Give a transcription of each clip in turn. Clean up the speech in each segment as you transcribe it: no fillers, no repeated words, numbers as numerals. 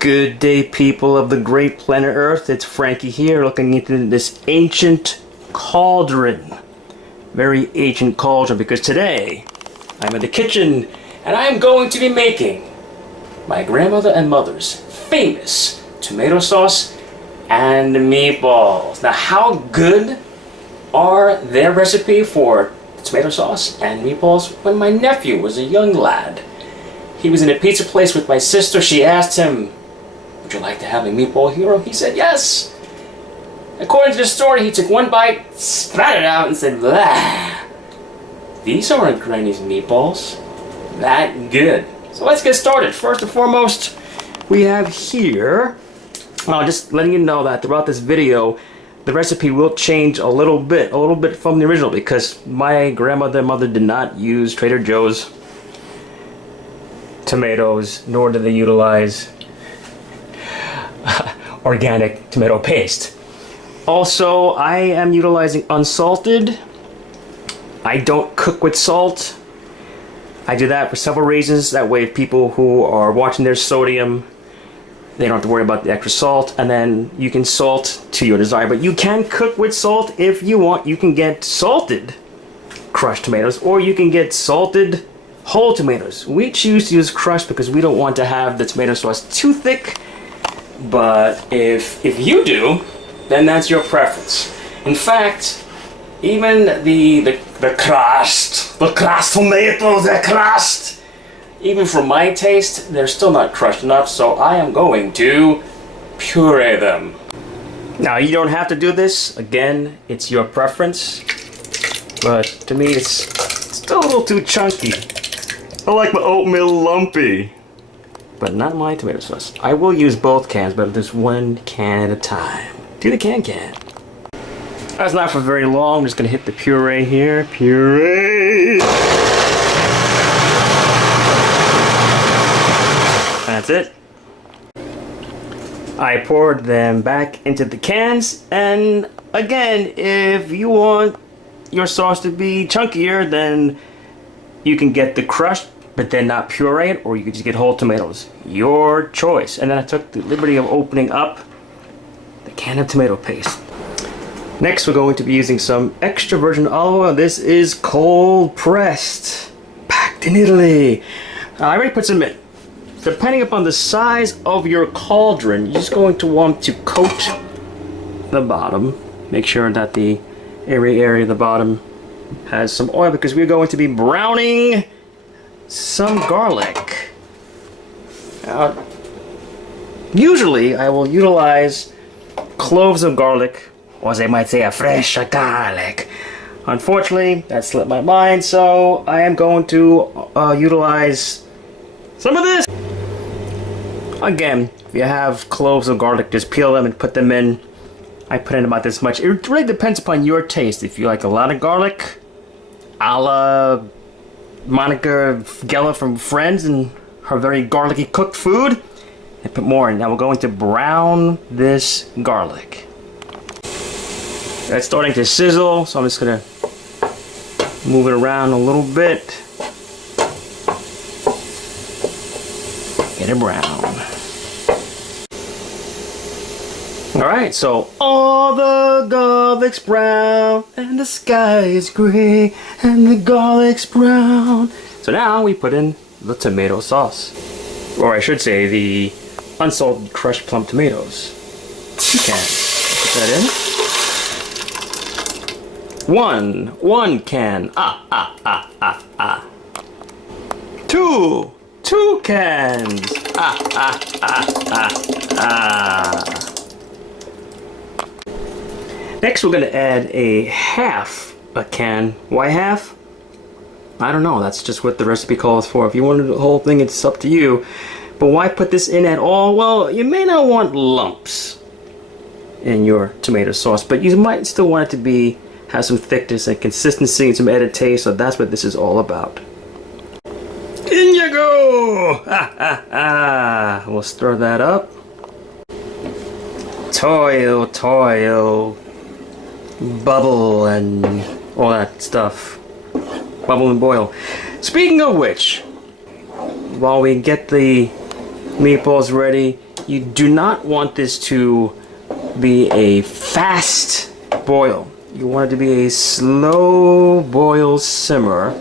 Good day, people of the great planet Earth. It's Frankie here, looking into this ancient cauldron. Very ancient cauldron, because today I'm in the kitchen and I'm going to be making my grandmother and mother's famous tomato sauce and meatballs. Now, how good are their recipe for tomato sauce and meatballs? When my nephew was a young lad, he was in a pizza place with my sister. She asked him, "Would you like to have a meatball hero?" He said yes. According to the story, he took one bite, spat it out, and said, "Blah. These aren't Granny's meatballs. That good." So let's get started. First and foremost, we have here, just letting you know that throughout this video, the recipe will change a little bit from the original, because my grandmother and mother did not use Trader Joe's tomatoes, nor did they utilize organic tomato paste. Also, I am utilizing unsalted. I don't cook with salt. I do that for several reasons. That way, people who are watching their sodium, they don't have to worry about the extra salt, and then you can salt to your desire. But you can cook with salt if you want. You can get salted crushed tomatoes, or you can get salted whole tomatoes. We choose to use crushed because we don't want to have the tomato sauce too thick. But if you do, then that's your preference. In fact, even the crushed tomatoes, they're crushed. Even for my taste, they're still not crushed enough, so I am going to puree them. Now, you don't have to do this. Again, it's your preference. But to me, it's still a little too chunky. I like my oatmeal lumpy. But not my tomato sauce. I will use both cans, but just one can at a time. Do the can. That's not for very long. I'm just gonna hit the puree here. Puree! That's it. I poured them back into the cans, and again, if you want your sauce to be chunkier, then you can get the crushed, but then not puree it, or you could just get whole tomatoes. Your choice. And then I took the liberty of opening up the can of tomato paste. Next, we're going to be using some extra virgin olive oil. This is cold pressed, packed in Italy. I already put some in. Depending upon the size of your cauldron, you're just going to want to coat the bottom. Make sure that the area of the bottom has some oil, because we're going to be browning some garlic. Usually I will utilize cloves of garlic, or they might say a fresh garlic. Unfortunately, that slipped my mind, so I am going to utilize some of this. Again, if you have cloves of garlic, just peel them and put them in. I put in about this much. It really depends upon your taste. If you like a lot of garlic, a la Monica Geller from Friends and her very garlicky cooked food, and put more in. Now we're going to brown this garlic. It's starting to sizzle, so I'm just gonna move it around a little bit. Get it brown. Alright, so all the garlic's brown, and the sky is gray, and the garlic's brown. So now we put in the tomato sauce. Or I should say the unsalted crushed plum tomatoes. You can put that in. One can. Two cans. Next, we're going to add a half a can. Why half? I don't know. That's just what the recipe calls for. If you wanted the whole thing, it's up to you. But why put this in at all? Well, you may not want lumps in your tomato sauce, but you might still want it to have some thickness and consistency and some added taste. So that's what this is all about. In you go! We'll stir that up. Toil. Bubble and all that stuff. Bubble and boil. Speaking of which, while we get the meatballs ready, you do not want this to be a fast boil. You want it to be a slow boil simmer.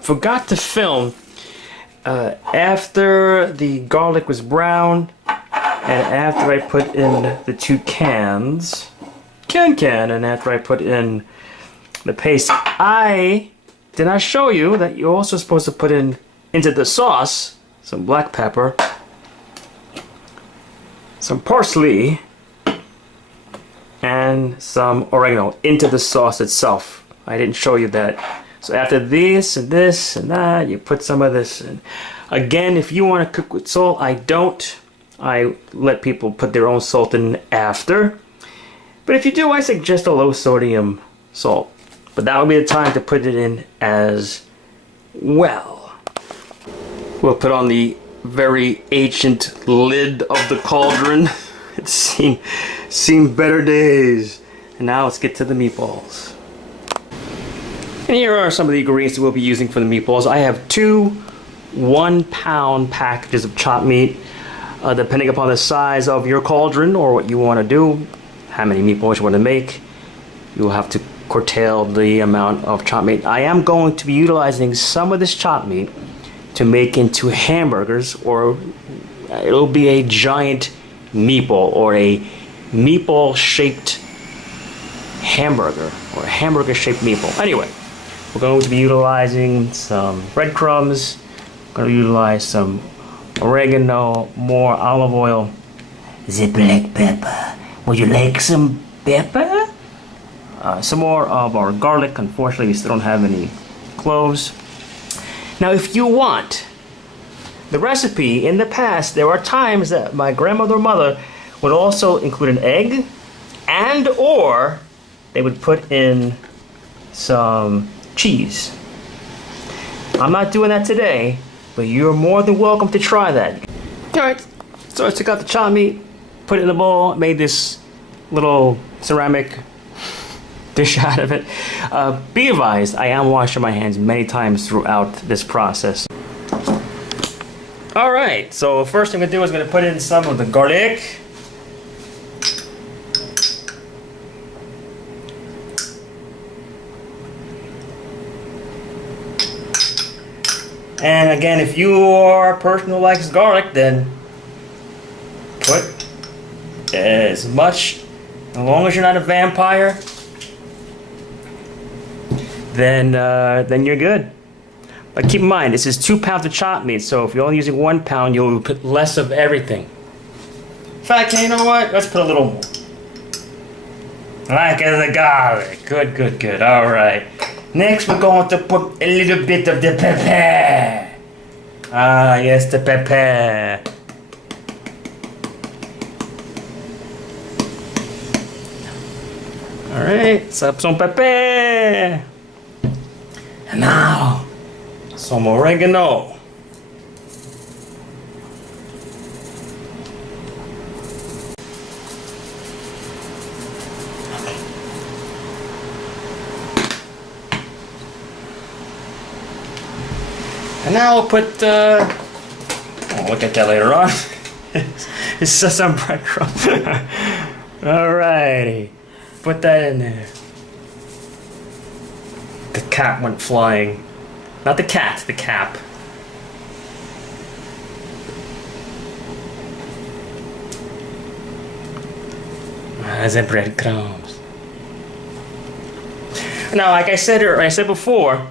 Forgot to film after the garlic was brown and after I put in the 2 cans, and after I put in the paste, I did not show you that you're also supposed to put into the sauce some black pepper, some parsley, and some oregano into the sauce itself. I didn't show you that. So after this and this and that, you put some of this in. Again, if you want to cook with salt, I don't. I let people put their own salt in after. But if you do, I suggest a low sodium salt. But that would be the time to put it in as well. We'll put on the very ancient lid of the cauldron. It's seen better days. And now let's get to the meatballs. And here are some of the ingredients we'll be using for the meatballs. I have 2 1-pound packages of chopped meat. Depending upon the size of your cauldron or what you want to do, how many meatballs you want to make, you'll have to curtail the amount of chopped meat. I am going to be utilizing some of this chopped meat to make into hamburgers, or it'll be a giant meatball or a meatball shaped hamburger or a hamburger shaped meatball. Anyway, we're going to be utilizing some breadcrumbs, going to utilize some oregano, more olive oil, the black pepper. Would you like some pepper? Some more of our garlic. Unfortunately, we still don't have any cloves. Now, if you want the recipe, in the past, there are times that my grandmother or mother would also include an egg, and or they would put in some cheese. I'm not doing that today, but you're more than welcome to try that. Alright, so I took out the chopped meat, put it in the bowl, made this little ceramic dish out of it. Be advised, I am washing my hands many times throughout this process. Alright, so first thing I'm going to do is I'm going to put in some of the garlic. And again, if you are a person who likes garlic, then put as much, as long as you're not a vampire, then you're good. But keep in mind, this is 2 pounds of chopped meat, so if you're only using 1 pound, you'll put less of everything. In fact, you know what? Let's put a little more. Like the garlic. Good, good, good. All right. Next, we're going to put a little bit of the pepper. Ah, yes, the pepper. All right, some pepper. And now, some oregano. And now we'll put, we'll look at that later on. It's just some breadcrumbs. Alrighty, put that in there. The cap went flying. Not the cat, the cap. The breadcrumbs. Now, like I said before,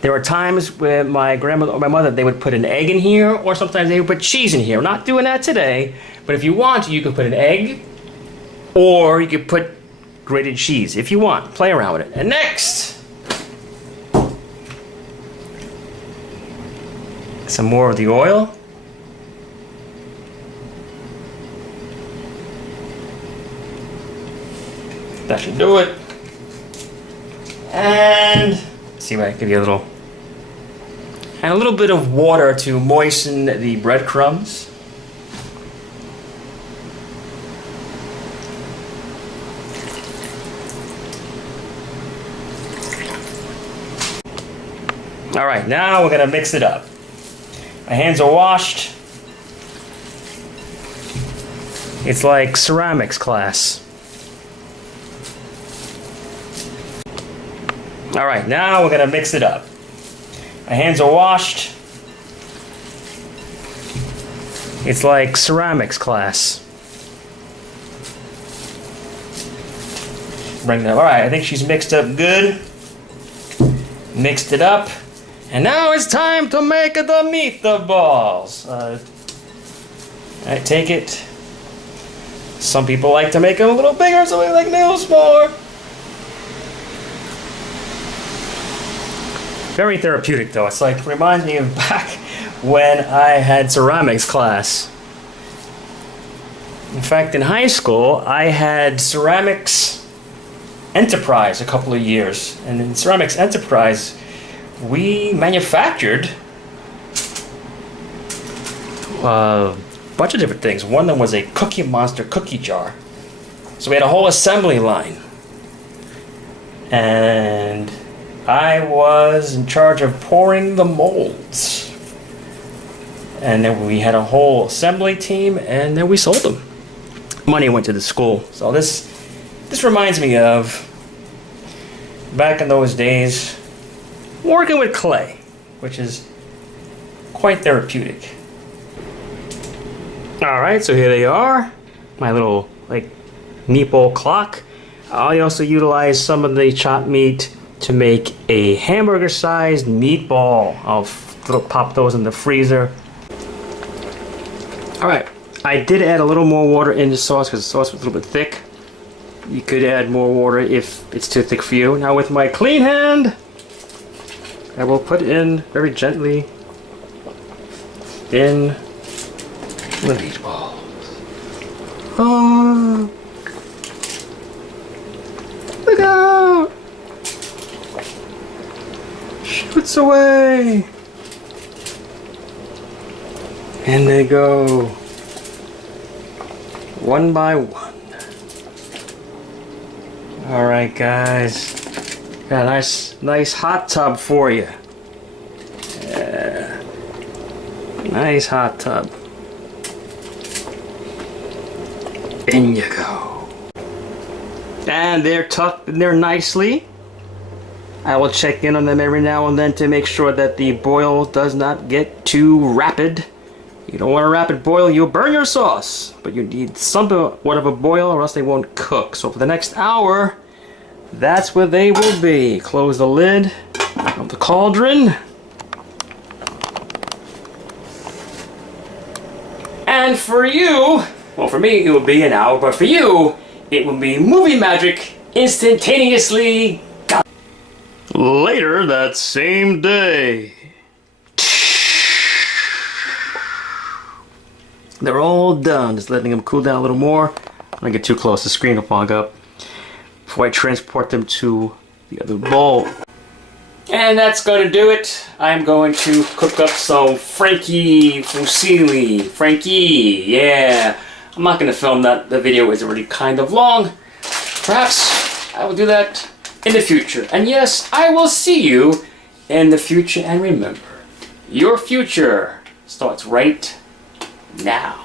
there were times where my grandmother or my mother, they would put an egg in here, or sometimes they would put cheese in here. We're not doing that today, but if you want to, you can put an egg, or you could put grated cheese if you want. Play around with it. And next, some more of the oil. That should do it. And see if I can give you a little. And a little bit of water to moisten the breadcrumbs. All right, now we're gonna mix it up. My hands are washed. It's like ceramics class. All right, now we're gonna mix it up. My hands are washed. It's like ceramics class. Bring that. All right, I think she's mixed up good. Mixed it up. And now it's time to make the meatballs. I take it. Some people like to make them a little bigger, some people like them a little smaller. Very therapeutic though. It's like, reminds me of back when I had ceramics class. In fact, in high school, I had ceramics enterprise a couple of years. And in ceramics enterprise, we manufactured a bunch of different things. One of them was a Cookie Monster cookie jar. So we had a whole assembly line. And I was in charge of pouring the molds. And then we had a whole assembly team, and then we sold them. Money went to the school. So this reminds me of back in those days working with clay, which is quite therapeutic. Alright, so here they are. My little like meatball clock. I also utilize some of the chopped meat to make a hamburger sized meatball. I'll pop those in the freezer. Alright, I did add a little more water in the sauce because the sauce was a little bit thick. You could add more water if it's too thick for you. Now with my clean hand, I will put it in very gently in the meatballs. Oh, look out! Shoots away! And they go one by one. Alright guys, got a nice hot tub for you. Yeah. Nice hot tub. In you go. And they're tucked in there nicely. I will check in on them every now and then to make sure that the boil does not get too rapid. You don't want a rapid boil, you'll burn your sauce. But you need somewhat of a boil or else they won't cook. So for the next hour, that's where they will be. Close the lid of the cauldron. And for you, well for me it will be an hour, but for you, it will be movie magic instantaneously. Later that same day. They're all done. Just letting them cool down a little more. I don't get too close, the screen will fog up. Before I transport them to the other bowl. And that's going to do it. I'm going to cook up some Frankie fusilli. Frankie, yeah. I'm not going to film that. The video is already kind of long. Perhaps I will do that in the future. And yes, I will see you in the future. And remember, your future starts right now.